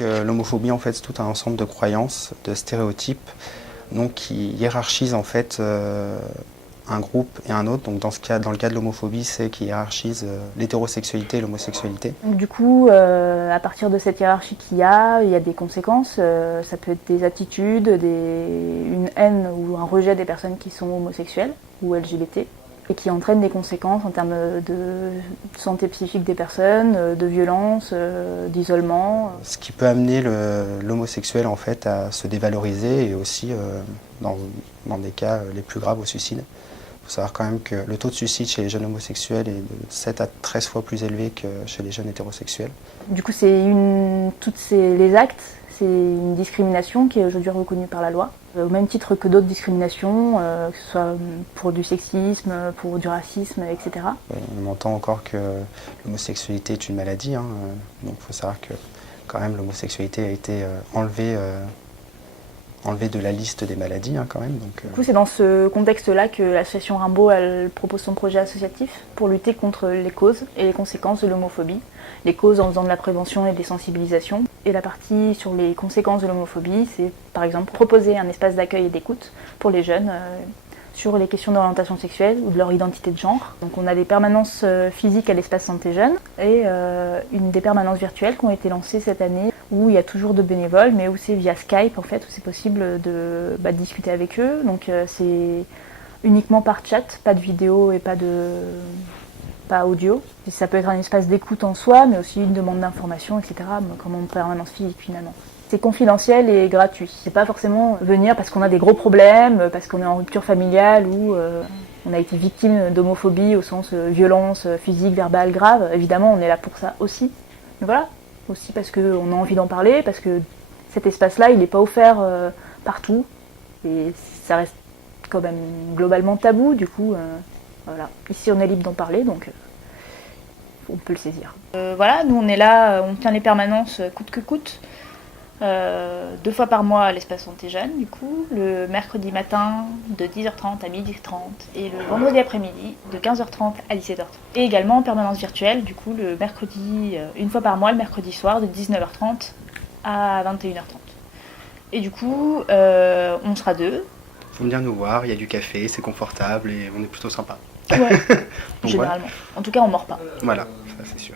que l'homophobie, en fait, c'est tout un ensemble de croyances, de stéréotypes, donc qui hiérarchisent en fait un groupe et un autre. Donc dans le cas de l'homophobie, c'est qui hiérarchise l'hétérosexualité et l'homosexualité. Donc, du coup, à partir de cette hiérarchie qu'il y a des conséquences. Ça peut être des attitudes, une haine ou un rejet des personnes qui sont homosexuelles ou LGBT, et qui entraîne des conséquences en termes de santé psychique des personnes, de violence, d'isolement. Ce qui peut amener l'homosexuel en fait à se dévaloriser et aussi dans des cas les plus graves au suicide. Il faut savoir quand même que le taux de suicide chez les jeunes homosexuels est de 7 à 13 fois plus élevé que chez les jeunes hétérosexuels. Du coup, les actes, c'est une discrimination qui est aujourd'hui reconnue par la loi, au même titre que d'autres discriminations, que ce soit pour du sexisme, pour du racisme, etc. On entend encore que l'homosexualité est une maladie, hein, donc il faut savoir que quand même l'homosexualité a été enlevée de la liste des maladies quand même. Donc, Du coup, c'est dans ce contexte-là que l'association Rimbaud elle propose son projet associatif pour lutter contre les causes et les conséquences de l'homophobie. Les causes en faisant de la prévention et des sensibilisations. Et la partie sur les conséquences de l'homophobie, c'est par exemple proposer un espace d'accueil et d'écoute pour les jeunes sur les questions d'orientation sexuelle ou de leur identité de genre. Donc on a des permanences physiques à l'espace Santé Jeunes et des permanences virtuelles qui ont été lancées cette année où il y a toujours de bénévoles, mais où c'est via Skype en fait, où c'est possible de discuter avec eux. Donc c'est uniquement par chat, pas de vidéo et pas audio. Et ça peut être un espace d'écoute en soi, mais aussi une demande d'information, etc. Comme en permanence physique finalement. C'est confidentiel et gratuit. C'est pas forcément venir parce qu'on a des gros problèmes, parce qu'on est en rupture familiale ou on a été victime d'homophobie au sens violence physique, verbale grave. Évidemment, on est là pour ça aussi. Mais voilà, aussi parce qu'on a envie d'en parler, parce que cet espace-là, il n'est pas offert partout. Et ça reste quand même globalement tabou, du coup, voilà. Ici, on est libre d'en parler, donc on peut le saisir. Voilà, nous on est là, on tient les permanences coûte que coûte. 2 fois par mois à l'espace Santé Jeunes, du coup, le mercredi matin de 10h30 à 12h30 et le vendredi après-midi de 15h30 à 17h30. Et également en permanence virtuelle, du coup, le mercredi, une fois par mois, le mercredi soir de 19h30 à 21h30. Et du coup, on sera 2. Faut venir nous voir, il y a du café, c'est confortable et on est plutôt sympa. Ouais, généralement. Voilà. En tout cas, on mord pas. Voilà, ça c'est sûr.